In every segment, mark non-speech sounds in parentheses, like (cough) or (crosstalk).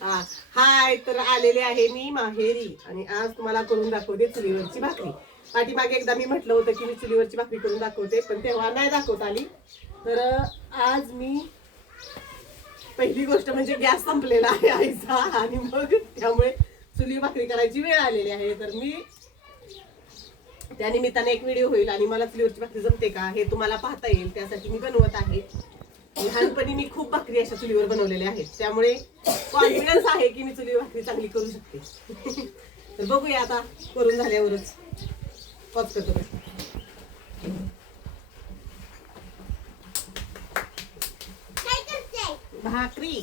हा हाय तर आलेले आहे मी माहेरी. आणि आज तुम्हाला करून दाखवते चुलीवरची भाकरी. पाठीमागे एकदा मी म्हटलं होतं की मी चुलीवरची भाकरी करून दाखवते पण तेव्हा नाही दाखवत आली. तर आज मी पहिली गोष्ट म्हणजे गॅस संपलेला आहे आईचा. आणि मग त्यामुळे चुली भाकरी करायची वेळ आलेली आहे. तर मी त्या निमित्ताने एक व्हिडिओ होईल आणि मला चुलीवरची भाकरी जमते का हे तुम्हाला पाहता येईल. त्यासाठी मी बनवत आहे. लहानपणी मी खूप भाकरी अशा चुलीवर बनवलेल्या आहेत. त्यामुळे कॉन्फिडन्स आहे की मी चुलीवर भाकरी चांगली करू शकते. तर बघूया आता करून झाल्यावरच पॉज करते भाकरी.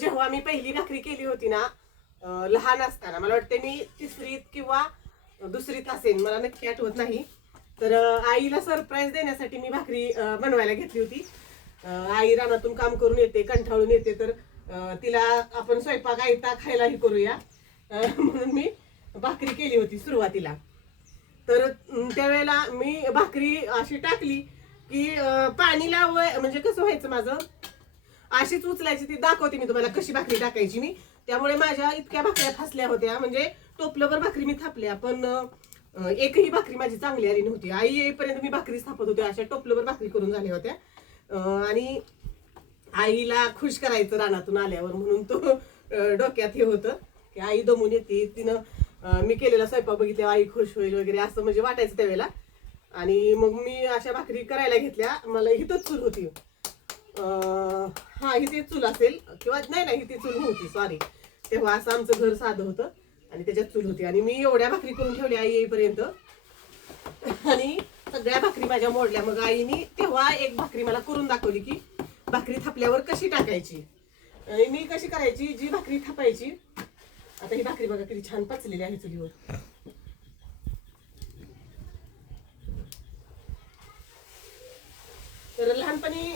जेव्हा मी पहिली भाकरी केली होती ना लहान असताना मला वाटते मी तिसरीत किंवा दुसरीत असेन मला नक्की आठवत नाही. तर आईला सरप्राईज देण्यासाठी मी भाकरी बनवायला घेतली होती. आई रानातून काम करून येते कंठाळून येते तर तिला आपण स्वयंपाक आयता खायलाही करूया. म्हणून मी भाकरी केली होती सुरुवातीला. तर त्यावेळेला मी भाकरी अशी टाकली की पाणी लाव म्हणजे कसं व्हायचं माझं? अशीच उचलायची ती दाखवते मी तुम्हाला कशी भाकरी टाकायची मी. त्यामुळे माझ्या इतक्या भाकऱ्या फसल्या होत्या. म्हणजे टोपलंभर भाकरी मी थापल्या पण एकही भाकरी माझी चांगली आली नव्हती. आई येईपर्यंत मी भाकरी थापत होते अशा टोपलंभर भाकरी करून झाल्या होत्या. आणि आईला खुश करायचं रानातून आल्यावर म्हणून तो डोक्यात हे होतं की आई दमून येते. तिनं मी केलेला स्वयंपाक बघितल्या आई खुश होईल वगैरे असं म्हणजे वाटायचं त्यावेळेला. आणि मग मी अशा भाकरी करायला घेतल्या. मला हितच चूल होती. ही ती चूल असेल किंवा नाही नाही ती चूल नव्हती सॉरी तेव्हा असं आमचं घर साधं होतं आणि त्याच्यात चूल होती. आणि मी एवढ्या भाकरी करून ठेवल्या आई येईपर्यंत. आणि सगळ्या भाकरी माझ्या मोडल्या. मग आईनी तेव्हा एक भाकरी मला करून दाखवली की भाकरी थापल्यावर कशी टाकायची? आणि मी कशी करायची? जी भाकरी थापायची. आता ही भाकरी बघा किती छान पचलेली आहे चुलीवर. तर लहानपणी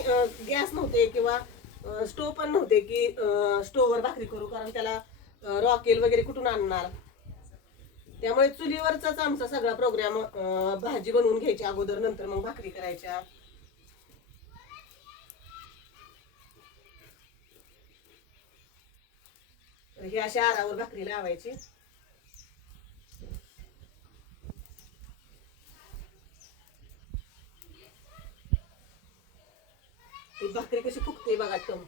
गॅस नव्हते किंवा स्टोव पण नव्हते की स्टोवर भाकरी करू कारण त्याला रॉकेल वगैरे कुठून आणणार. त्यामुळे चुलीवरचाच आमचा सगळा प्रोग्राम भाजी बनवून घ्यायची अगोदर नंतर मग भाकरी करायच्या. हे अशा आरावर भाकरी लावायची ही भाकरी कशी फुगते बघा टम.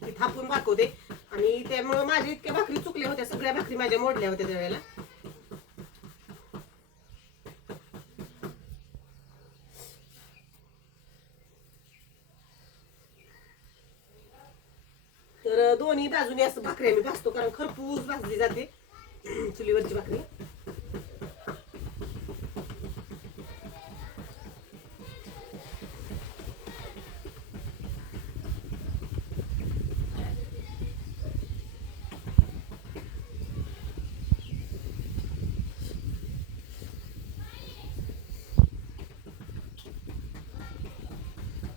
ती थापून दाखवते आणि त्यामुळं माझे इतक्या भाकरी चुकल्या होत्या सगळ्या भाकरी माझ्या मोडल्या होत्या त्यावेळेला. दोन्ही बाजूने असं भाकरी आम्ही भासतो कारण खरपूस भाजली जाते. (clears throat) चुलीवरची भाकरी.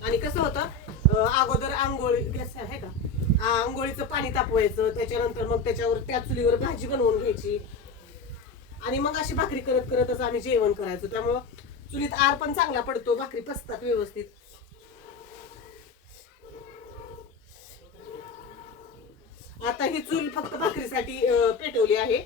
आणि कसं होतं अगोदर आंघोळ गॅस आहे का? आंघोळीचं पाणी तापवायचं त्याच्यानंतर मग त्याच्यावर त्या चुलीवर भाजी बनवून घ्यायची. आणि मग अशी भाकरी करत करतच आम्ही जेवण करायचो. त्यामुळं चुलीत आर पण चांगला पडतो भाकरी पसतात व्यवस्थित. आता ही चूल फक्त भाकरीसाठी पेटवली आहे.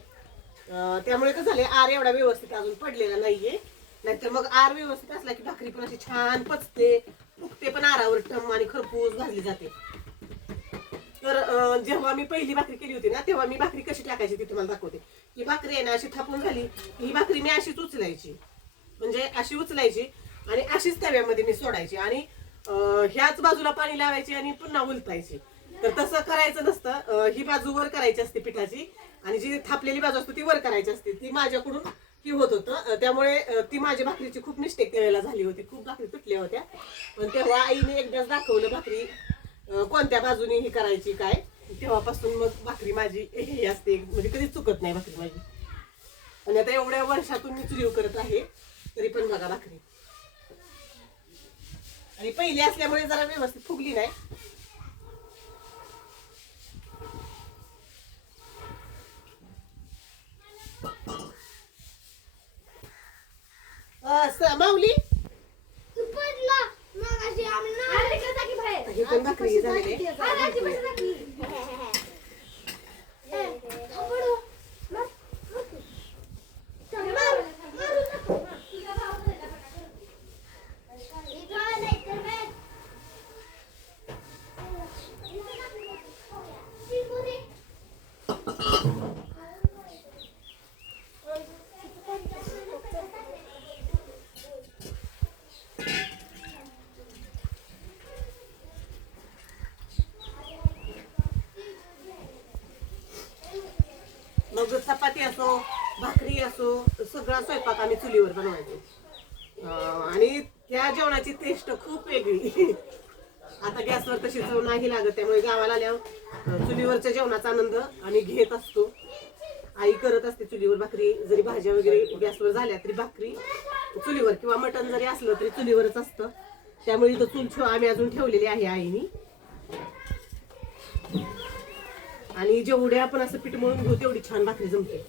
त्यामुळे कसं झाले आर एवढा व्यवस्थित अजून पडलेला नाहीये. नाहीतर मग आर व्यवस्थित असला की भाकरी पण अशी छान पचते फुकते पण आरावर टम आणि खरपूस भाजली जाते. तर जेव्हा मी पहिली भाकरी केली होती ना तेव्हा मी भाकरी कशी टाकायची ती तुम्हाला दाखवते. ही भाकरी आहे ना अशी थापून झाली ही भाकरी मी अशीच उचलायची. म्हणजे अशी उचलायची आणि अशीच तव्यामध्ये मी सोडायची आणि ह्याच बाजूला पाणी लावायची आणि पुन्हा उलतायची तर तसं करायचं नसतं. ही बाजू वर करायची असते पिठाची आणि जी थापलेली बाजू असते ती वर करायची असते. ती माझ्याकडून ही होत होतं. त्यामुळे ती माझ्या भाकरीची खूप मिस्टेक त्यावेळेला झाली होती. खूप भाकरी तुटल्या होत्या. पण तेव्हा आईने एकदाच दाखवलं भाकरी. कोणत्या बाजूने ही करायची काय? तेव्हापासून मग भाकरी माझी हे असते म्हणजे कधीच चुकत नाही भाकरी माझी. आणि आता एवढ्या वर्षातून मी चुलीव करत आहे तरी पण बघा भाकरी. आणि पहिली असल्यामुळे जरा व्यवस्थित फुगली नाही अं, स- माऊली तू पडला मग अशी आम्ही ना अरे का जागी बाहेर ही पण भाकरी झाली आहे. अरे ती बस जागी. थांबडू. मग, मग तू. मार, मारू नको. इथं नाहीतर बघ. चिरमुरे. मग चपाती असो भाकरी असो सगळा स्वयंपाक आम्ही चुलीवर बनवायचो. आणि त्या जेवणाची टेस्ट खूप वेगळी. आता गॅसवर तशी चव नाही लागत त्यामुळे गावाला आल्यावर चुलीवरच्या जेवणाचा आनंद आम्ही घेत असतो. आई करत असते चुलीवर भाकरी जरी भाज्या वगैरे गॅसवर झाल्या तरी भाकरी चुलीवर किंवा मटण जरी असलं तरी चुलीवरच असतं. त्यामुळे इथं चूल आम्ही अजून ठेवलेली आहे आईनी. आणि जेवढे आपण असं पीठ मळून घेऊ तेवढी छान भाकरी जमते.